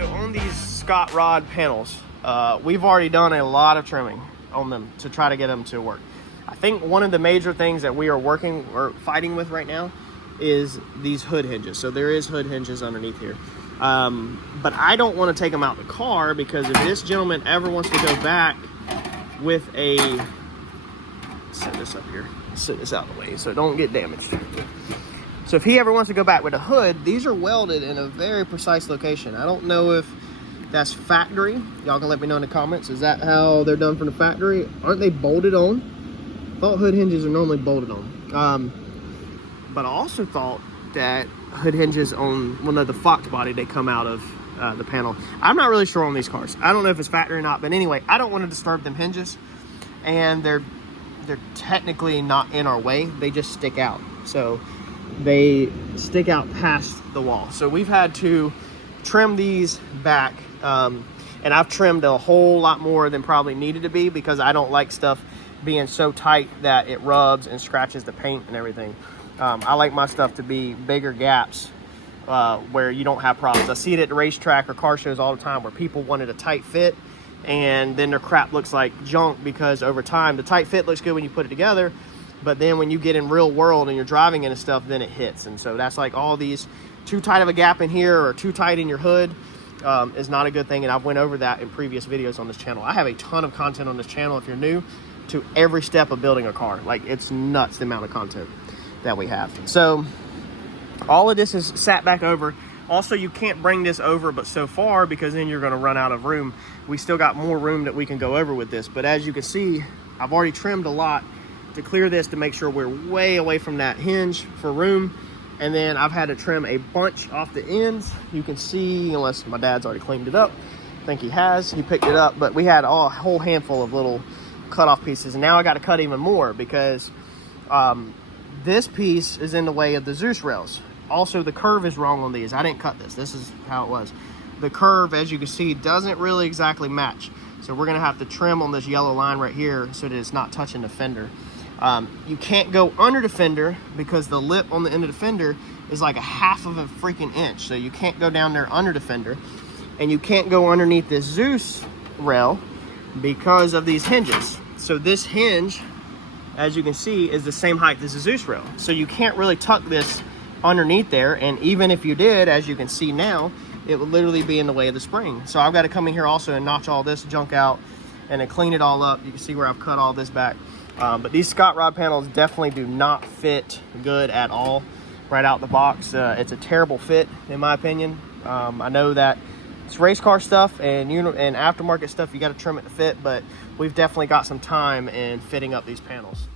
So on these Scott Rod panels, we've already done a lot of trimming on them to try to get them to work. I think one of the major things that we are working or fighting with right now is these hood hinges. So there is hood hinges underneath here. But I don't want to take them out the car, because if this gentleman ever wants to go back with a, set this up here, set this out of the way so it don't get damaged. So if he ever wants to go back with a hood, these are welded in a very precise location. I don't know if that's factory. Y'all can let me know in the comments. Is that how they're done from the factory? Aren't they bolted on? I thought hood hinges are normally bolted on. But I also thought that hood hinges on, well, no, the Fox body, they come out of the panel. I'm not really sure on these cars. I don't know if it's factory or not, but anyway, I don't want to disturb them hinges, and they're technically not in our way. They just stick out. So they stick out past the wall. So we've had to trim these back, and I've trimmed a whole lot more than probably needed to be, because I don't like stuff being so tight that it rubs and scratches the paint and everything. I like my stuff to be bigger gaps where you don't have problems. I see it at the racetrack or car shows all the time where people wanted a tight fit, and then their crap looks like junk, because over time the tight fit looks good when you put it together, but then when you get in real world and you're driving into stuff, then it hits. And so that's like all these too tight of a gap in here or too tight in your hood is not a good thing. And I've went over that in previous videos on this channel. I have a ton of content on this channel if you're new to every step of building a car. Like, it's nuts the amount of content that we have. So all of this is sat back over. Also, you can't bring this over but so far, because then you're going to run out of room. We still got more room that we can go over with this, but as you can see, I've already trimmed a lot to clear this to make sure we're way away from that hinge for room. And then I've had to trim a bunch off the ends. You can see, unless my dad's already cleaned it up, I think he has, he picked it up, but we had a whole handful of little cut off pieces, and now I got to cut even more, because this piece is in the way of the Zeus rails. Also, the curve is wrong on these. I didn't cut this. This is how it was. The curve, as you can see, doesn't really exactly match. So we're going to have to trim on this yellow line right here so that it's not touching the fender. You can't go under the fender, because the lip on the end of the fender is like a half of a freaking inch. So you can't go down there under the fender. And you can't go underneath this Zeus rail because of these hinges. So this hinge, as you can see, is the same height as the Zeus rail. So you can't really tuck this underneath there, and even if you did, as you can see now, it would literally be in the way of the spring. So I've got to come in here also and notch all this junk out and then clean it all up. You can see where I've cut all this back. But these Scott Rod panels definitely do not fit good at all right out the box. It's a terrible fit, in my opinion. I know that it's race car stuff and aftermarket stuff, you got to trim it to fit, but we've definitely got some time in fitting up these panels.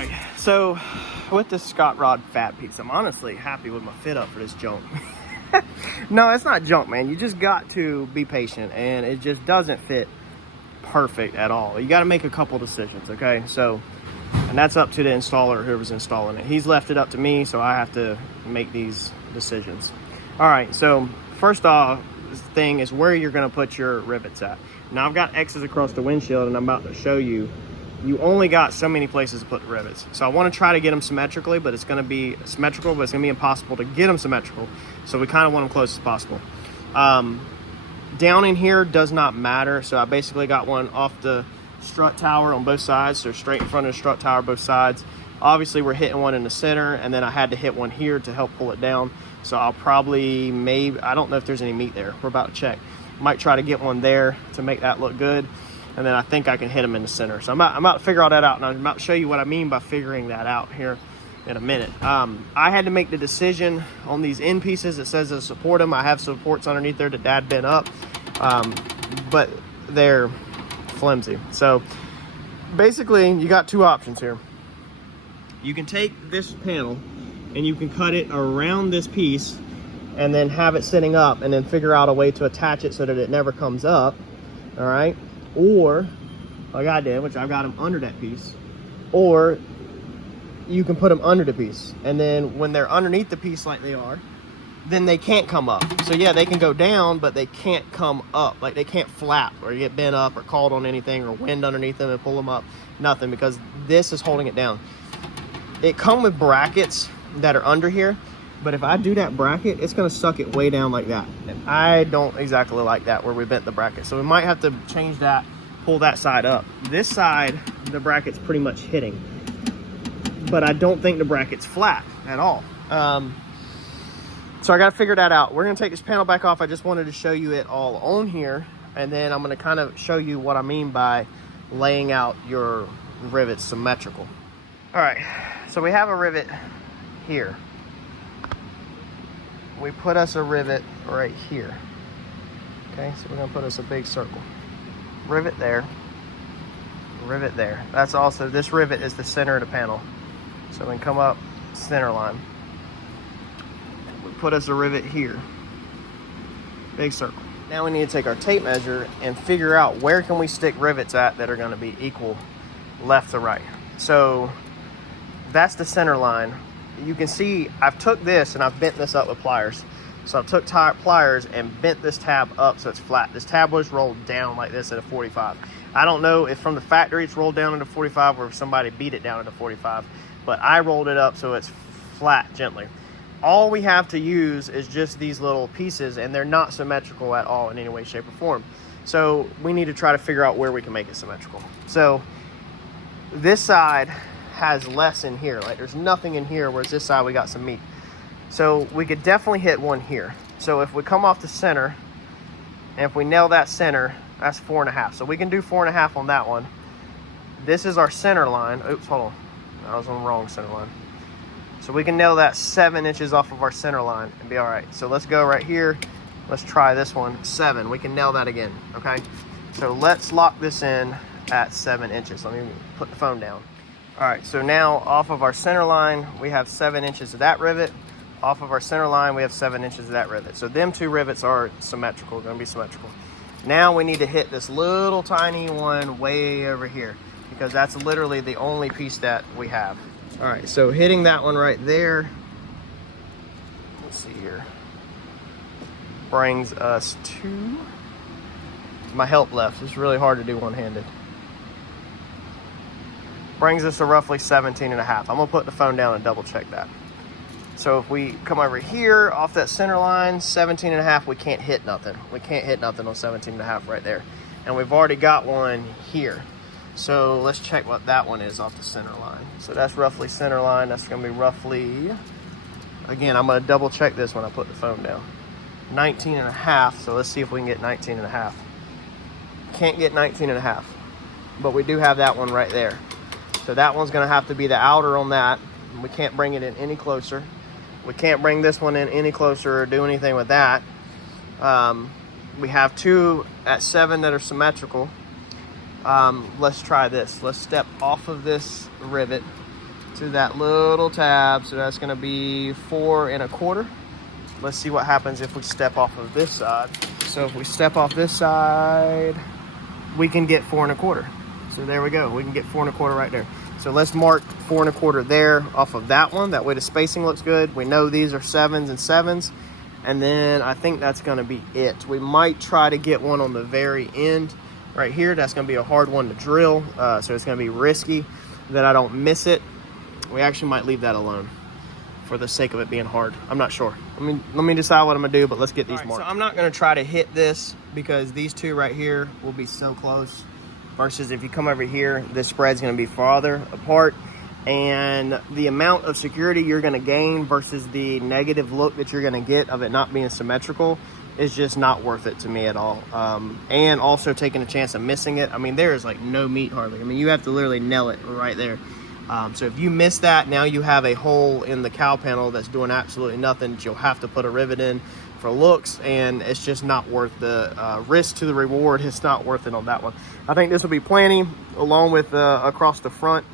right, so with this Scott Rod fat piece, I'm honestly happy with my fit up for this junk. No, it's not junk, man. You just got to be patient, and it just doesn't fit perfect at all. You got to make a couple decisions, okay? So, and that's up to the installer, whoever's installing it. He's left it up to me, so I have to make these decisions. All right, so first off, this thing is where you're going to put your rivets at. Now I've got X's across the windshield, and I'm about to show you. You only got so many places to put the rivets. So I want to try to get them symmetrically, but it's going to be symmetrical, but it's going to be impossible to get them symmetrical. So we kind of want them close as possible. Down in here does not matter. So I basically got one off the strut tower on both sides, so straight in front of the strut tower, both sides. Obviously we're hitting one in the center, and then I had to hit one here to help pull it down. So I'll probably, I don't know if there's any meat there. We're about to check. Might try to get one there to make that look good. And then I think I can hit them in the center. So I'm about to figure all that out, and I'm about to show you what I mean by figuring that out here in a minute. I had to make the decision on these end pieces. It says to support them. I have supports underneath there that Dad bent up, but they're flimsy. So basically you got two options here. You can take this panel and you can cut it around this piece and then have it sitting up, and then figure out a way to attach it so that it never comes up. All right. Or like I did, which I've got them under that piece, or you can put them under the piece, and then when they're underneath the piece like they are, then they can't come up. So yeah, they can go down, but they can't come up. Like they can't flap or get bent up or caught on anything or wind underneath them and pull them up. Nothing, because this is holding it down. It comes with brackets that are under here, but if I do that bracket, it's gonna suck it way down like that. And I don't exactly like that where we bent the bracket. So we might have to change that, pull that side up. This side, the bracket's pretty much hitting, but I don't think the bracket's flat at all. So I gotta figure that out. We're gonna take this panel back off. I just wanted to show you it all on here, and then I'm gonna kind of show you what I mean by laying out your rivets symmetrical. All right, so we have a rivet here. We put us a rivet right here. Okay, so we're gonna put us a big circle. Rivet there, rivet there. That's also, this rivet is the center of the panel. So we can come up center line. We put us a rivet here, big circle. Now we need to take our tape measure and figure out where can we stick rivets at that are gonna be equal left to right. So that's the center line. You can see I've took this and I've bent this up with pliers. So I took pliers and bent this tab up so it's flat. This tab was rolled down like this at a 45. I don't know if from the factory it's rolled down into 45 or if somebody beat it down into 45, but I rolled it up so it's flat gently. All we have to use is just these little pieces, and they're not symmetrical at all in any way, shape, or form. So we need to try to figure out where we can make it symmetrical. So this side has less in here, like there's nothing in here, whereas this side we got some meat. So we could definitely hit one here. So if we come off the center, and if we nail that center, that's 4.5. So we can do 4.5 on that one. This is our center line. Oops, hold on. I was on the wrong center line. So we can nail that 7 inches off of our center line and be all right. So let's go right here. Let's try this one, 7. We can nail that again, okay? So let's lock this in at 7 inches. Let me put the phone down. All right, so now off of our center line, we have 7 inches of that rivet. Off of our center line, we have 7 inches of that rivet. So them two rivets are symmetrical, gonna be symmetrical. Now we need to hit this little tiny one way over here, because that's literally the only piece that we have. All right, so hitting that one right there, let's see here, brings us to, my help left, it's really hard to do one-handed. Brings us to roughly 17.5. I'm gonna put the phone down and double check that. So if we come over here off that center line, 17.5, we can't hit nothing. We can't hit nothing on 17.5 right there. And we've already got one here. So let's check what that one is off the center line. So that's roughly center line. That's gonna be roughly, again, I'm gonna double check this when I put the phone down. 19.5, so let's see if we can get 19.5. Can't get 19.5, but we do have that one right there. So that one's gonna have to be the outer on that. We can't bring it in any closer. We can't bring this one in any closer or do anything with that. We have two at 7 that are symmetrical. Let's try this. Let's step off of this rivet to that little tab. So that's gonna be 4 1/4. Let's see what happens if we step off of this side. So if we step off this side, we can get 4 1/4. So there we go. We can get 4 1/4 right there. So let's mark 4 1/4 there off of that one. That way the spacing looks good. We know these are 7s and 7s. And then I think that's gonna be it. We might try to get one on the very end right here. That's gonna be a hard one to drill. So it's gonna be risky that I don't miss it. We actually might leave that alone for the sake of it being hard. I'm not sure. Let me decide what I'm gonna do, but let's get these marked. So I'm not gonna try to hit this because these two right here will be so close. Versus if you come over here, this spread's gonna be farther apart. And the amount of security you're gonna gain versus the negative look that you're gonna get of it not being symmetrical is just not worth it to me at all. And also taking a chance of missing it. I mean, there is like no meat hardly. I mean, you have to literally nail it right there. So if you miss that, now you have a hole in the cowl panel that's doing absolutely nothing. You'll have to put a rivet in for looks, and it's just not worth the risk to the reward. It's not worth it on that one. I think this will be plenty, along with across the front.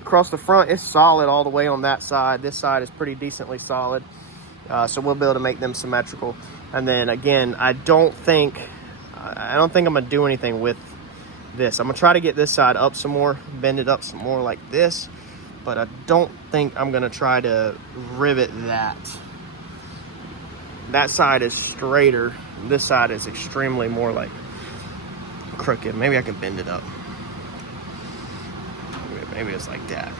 Across the front, it's solid all the way on that side. This side is pretty decently solid. So we'll be able to make them symmetrical. And then again, I don't think I'm gonna do anything with this. I'm gonna try to get this side up some more, bend it up some more like this, but I don't think I'm gonna try to rivet that. That side is straighter. This side is extremely more like crooked. Maybe I can bend it up. Maybe it's like that.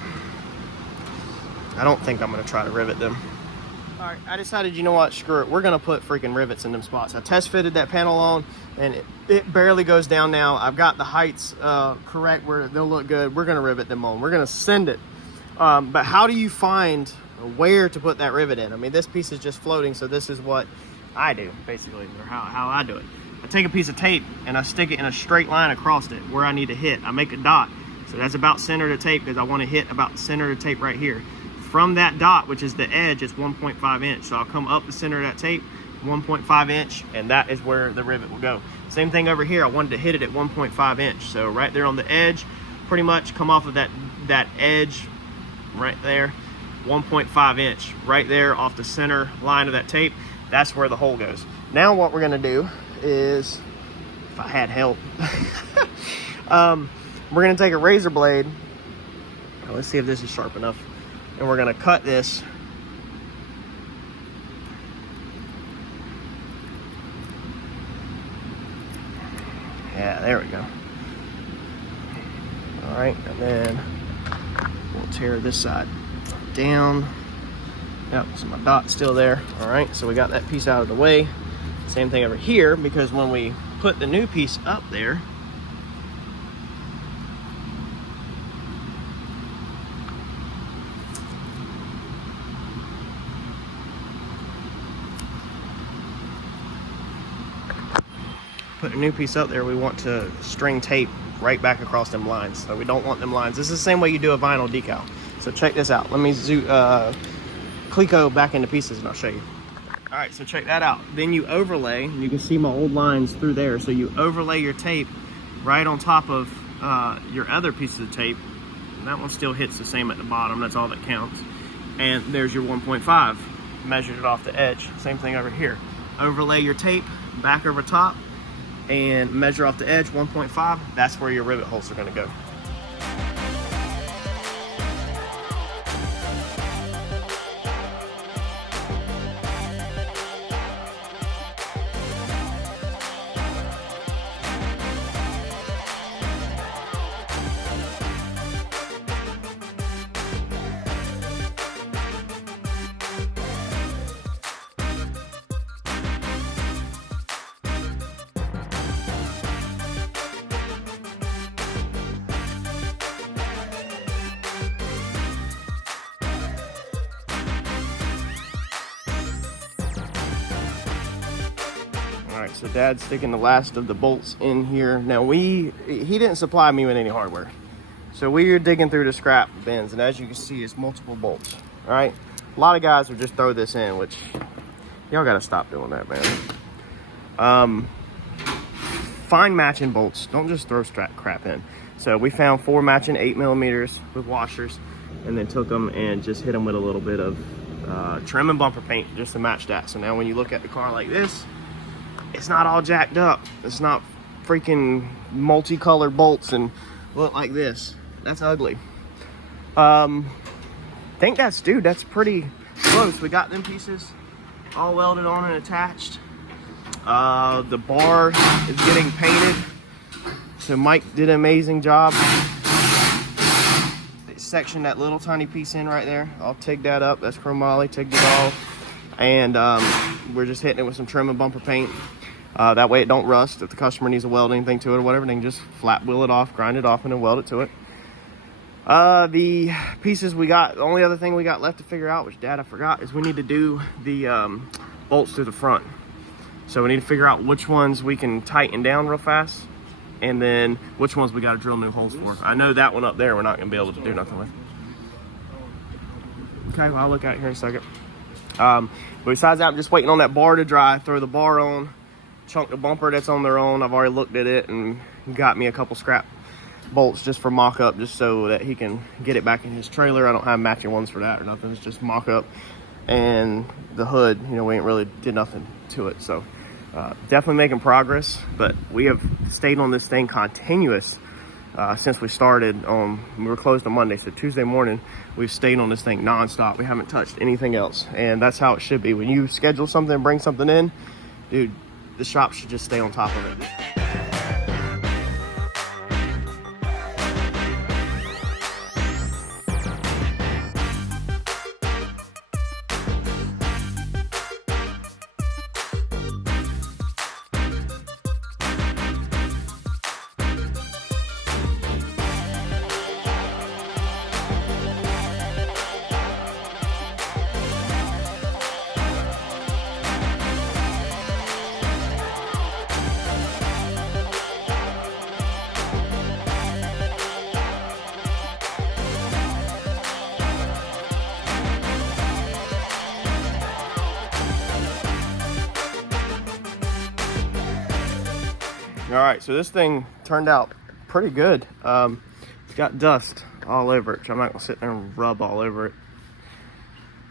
I don't think I'm gonna try to rivet them. All right, I decided, you know what, screw it. We're gonna put freaking rivets in them spots. I test fitted that panel on and it barely goes down now. I've got the heights correct where they'll look good. We're gonna rivet them on. We're gonna send it. But how do you find where to put that rivet in? I mean, this piece is just floating, so this is what I do, basically, or how I do it. I take a piece of tape and I stick it in a straight line across it where I need to hit. I make a dot. So that's about center of the tape because I want to hit about center of the tape right here. From that dot, which is the edge, it's 1.5 inch. So I'll come up the center of that tape, 1.5 inch, and that is where the rivet will go. Same thing over here. I wanted to hit it at 1.5 inch. So right there on the edge, pretty much come off of that edge right there, 1.5 inch, right there off the center line of that tape. That's where the hole goes. Now what we're gonna do is, if I had help, we're gonna take a razor blade. Let's see if this is sharp enough. And we're gonna cut this. Yeah, there we go. All right, and then we'll tear this side down. Yep, so my dot's still there. All right, so we got that piece out of the way. Same thing over here, because when we put the new piece up there, put a new piece up there, we want to string tape right back across them lines. So we don't want them lines. This is the same way you do a vinyl decal. So check this out. Let me Clico back into pieces and I'll show you. All right, so check that out. Then you overlay, and you can see my old lines through there. So you overlay your tape right on top of your other pieces of tape. And that one still hits the same at the bottom. That's all that counts. And there's your 1.5. Measured it off the edge. Same thing over here. Overlay your tape back over top and measure off the edge, 1.5. That's where your rivet holes are gonna go. All right, so Dad's sticking the last of the bolts in here. Now he didn't supply me with any hardware. So we are digging through the scrap bins, and as you can see, it's multiple bolts, all right? A lot of guys would just throw this in, which y'all gotta stop doing that, man. Find matching bolts. Don't just throw crap in. So we found 4 matching 8mm with washers. and then took them and just hit them with a little bit of trim and bumper paint just to match that. So now when you look at the car like this, it's not all jacked up. It's not freaking multicolored bolts and look like this. That's ugly. Think that's, dude, that's pretty close. We got them pieces all welded on and attached. The bar is getting painted, so Mike did an amazing job. They sectioned that little tiny piece in right there. I'll TIG that up. That's chromoly, TIGged it all, and we're just hitting it with some trim and bumper paint. That way it don't rust. If the customer needs to weld anything to it or whatever, they can just flat wheel it off, grind it off, and then weld it to it. The pieces we got, the only other thing we got left to figure out, which Dad, I forgot, is we need to do the bolts through the front. So we need to figure out which ones we can tighten down real fast, and then which ones we got to drill new holes for. I know that one up there we're not going to be able to do nothing with. Okay, well, I'll look at it here in a second. But besides that, I'm just waiting on that bar to dry, throw the bar on, chunk the bumper that's on their own. I've already looked at it and got me a couple scrap bolts just for mock-up, just so that he can get it back in his trailer. I don't have matching ones for that or nothing. It's just mock-up. And the hood, you know, we ain't really did nothing to it. So definitely making progress, but we have stayed on this thing continuous since we started. We were closed on Monday, so Tuesday morning we've stayed on this thing non-stop. We haven't touched anything else, and that's how it should be. When you schedule something and bring something in, dude, the shop should just stay on top of it. All right, so this thing turned out pretty good. It's got dust all over it, which I'm not gonna sit there and rub all over it.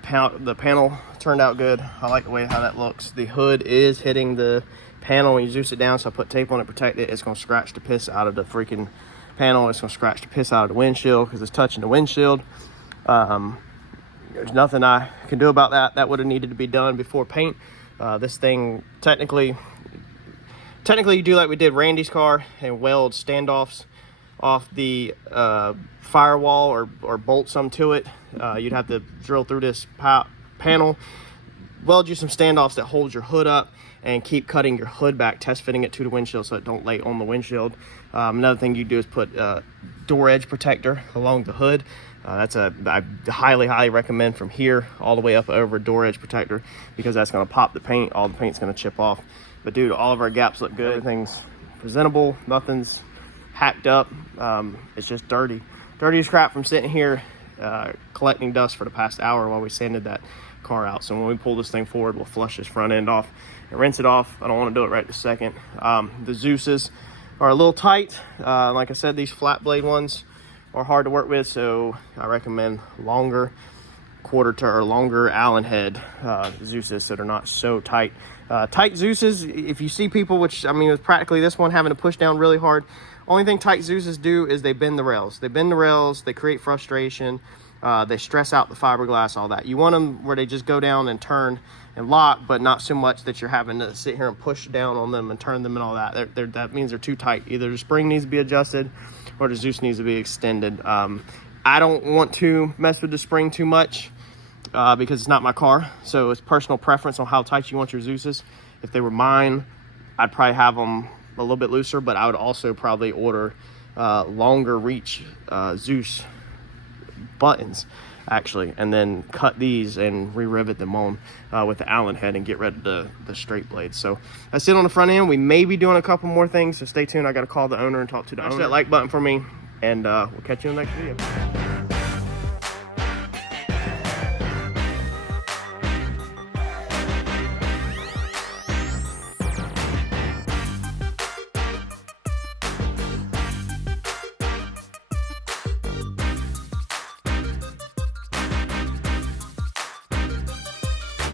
The panel turned out good. I like the way how that looks. The hood is hitting the panel when you Zeus it down, so I put tape on it, protect it. It's gonna scratch the piss out of the freaking panel. It's gonna scratch the piss out of the windshield because it's touching the windshield. There's nothing I can do about that. That would have needed to be done before paint. This thing, technically you do like we did Randy's car and weld standoffs off the firewall or bolt some to it. You'd have to drill through this panel, weld you some standoffs that hold your hood up, and keep cutting your hood back, test fitting it to the windshield so it don't lay on the windshield. Another thing you do is put door edge protector along the hood. I highly recommend from here all the way up over door edge protector, because that's going to pop the paint. All the paint's going to chip off. But dude, all of our gaps look good. Everything's presentable. Nothing's hacked up. It's just dirty as crap from sitting here collecting dust for the past hour while we sanded that car out. So when we pull this thing forward, we'll flush this front end off and rinse it off. I don't want to do it right this second. The Zeus's are a little tight. Like I said, these flat blade ones are hard to work with, so I recommend longer longer Allen head Zeus's that are not so tight. Tight Zeus's, if you see people, which I mean it was practically this one, having to push down really hard, only thing tight Zeus's do is they bend the rails. They create frustration. They stress out the fiberglass, all that. You want them where they just go down and turn and lock, but not so much that you're having to sit here and push down on them and turn them and all that. That means they're too tight. Either the spring needs to be adjusted or the Zeus needs to be extended. I don't want to mess with the spring too much because it's not my car. So it's personal preference on how tight you want your Zeus's. If they were mine, I'd probably have them a little bit looser, but I would also probably order longer reach Zeus buttons actually, and then cut these and re-rivet them on with the Allen head and get rid of the straight blades. So that's it on the front end. We may be doing a couple more things, so stay tuned. I got to call the owner and talk to the owner. That like button for me, and we'll catch you in the next video.